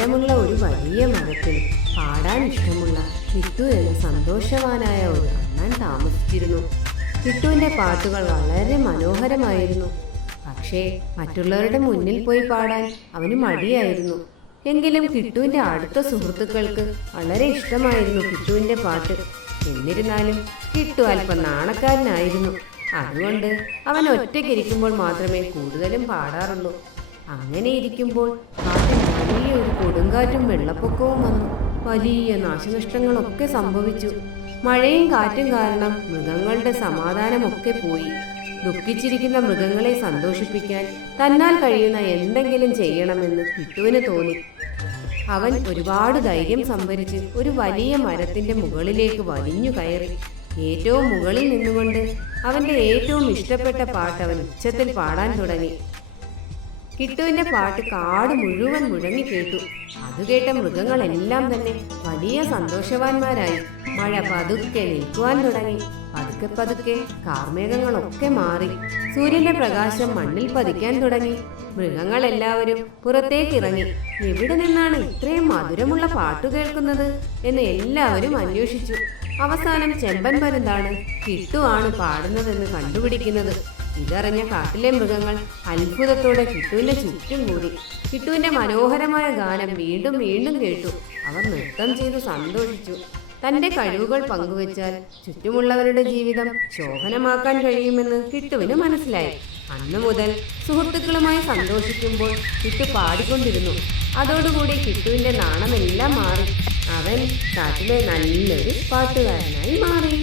ഉയരമുള്ള ഒരു വലിയ മരത്തിൽ പാടാൻ ഇഷ്ടമുള്ള കിട്ടു എന്ന സന്തോഷവാനായ ഒരു അണ്ണൻ താമസിച്ചിരുന്നു. കിട്ടുവിൻ്റെ പാട്ടുകൾ വളരെ മനോഹരമായിരുന്നു. പക്ഷേ മറ്റുള്ളവരുടെ മുന്നിൽ പോയി പാടാൻ അവന് മടിയായിരുന്നു. എങ്കിലും കിട്ടുവിൻ്റെ അടുത്ത സുഹൃത്തുക്കൾക്ക് വളരെ ഇഷ്ടമായിരുന്നു കിട്ടുവിൻ്റെ പാട്ട്. എന്നിരുന്നാലും കിട്ടു അല്പം നാണക്കാരനായിരുന്നു. അതുകൊണ്ട് അവൻ ഒറ്റയ്ക്കിരിക്കുമ്പോൾ മാത്രമേ കൂടുതലും പാടാറുള്ളൂ. അങ്ങനെ ഇരിക്കുമ്പോൾ കാട്ടിൽ വലിയൊരു കൊടുങ്കാറ്റും വെള്ളപ്പൊക്കവും വന്നു. വലിയ നാശനഷ്ടങ്ങളൊക്കെ സംഭവിച്ചു. മഴയും കാറ്റും കാരണം മൃഗങ്ങളുടെ സമാധാനമൊക്കെ പോയി. ദുഃഖിച്ചിരിക്കുന്ന മൃഗങ്ങളെ സന്തോഷിപ്പിക്കാൻ തന്നാൽ കഴിയുന്ന എന്തെങ്കിലും ചെയ്യണമെന്ന് കിട്ടുവിന് തോന്നി. അവൻ ഒരുപാട് ധൈര്യം സംഭരിച്ച് ഒരു വലിയ മരത്തിന്റെ മുകളിലേക്ക് വലിഞ്ഞു കയറി. ഏറ്റവും മുകളിൽ നിന്നുകൊണ്ട് അവന്റെ ഏറ്റവും ഇഷ്ടപ്പെട്ട പാട്ട് അവൻ ഉച്ചത്തിൽ പാടാൻ തുടങ്ങി. കിട്ടുവിന്റെ പാട്ട് കാട് മുഴുവൻ മുഴങ്ങി കേട്ടു. അത് കേട്ട മൃഗങ്ങളെല്ലാം തന്നെ വലിയ സന്തോഷവാന്മാരായി. മഴ പതുക്കെ നിൽക്കുവാൻ തുടങ്ങി. പതുക്കെ പതുക്കെ കാർമേഘങ്ങളൊക്കെ മാറി. സൂര്യന്റെ പ്രകാശം മണ്ണിൽ പതിക്കാൻ തുടങ്ങി. മൃഗങ്ങളെല്ലാവരും പുറത്തേക്ക് ഇറങ്ങി. എവിടെ നിന്നാണ് ഇത്രയും മധുരമുള്ള പാട്ട് കേൾക്കുന്നത് എന്ന് എല്ലാവരും അന്വേഷിച്ചു. അവസാനം ചെമ്പൻ പരുന്താണ് കിട്ടുവാണ് പാടുന്നതെന്ന് കണ്ടുപിടിക്കുന്നത്. ഇതറിഞ്ഞ കാട്ടിലെ മൃഗങ്ങൾ അത്ഭുതത്തോടെ കിട്ടുവിന്റെ ചുറ്റും കൂടി. കിട്ടുവിന്റെ മനോഹരമായ ഗാനം വീണ്ടും വീണ്ടും കേട്ടു. അവർ നൃത്തം ചെയ്ത് സന്തോഷിച്ചു. തന്റെ കഴിവുകൾ പങ്കുവച്ചാൽ ചുറ്റുമുള്ളവരുടെ ജീവിതം ശോഭനമാക്കാൻ കഴിയുമെന്ന് കിട്ടുവിന് മനസ്സിലായി. അന്നു മുതൽ സുഹൃത്തുക്കളുമായി സന്തോഷിക്കുമ്പോൾ കിട്ടു പാടിക്കൊണ്ടിരുന്നു. അതോടുകൂടി കിട്ടുവിന്റെ നാണമെല്ലാം മാറി. അവൻ കാട്ടിലെ നല്ലൊരു പാട്ടുകാരനായി മാറി.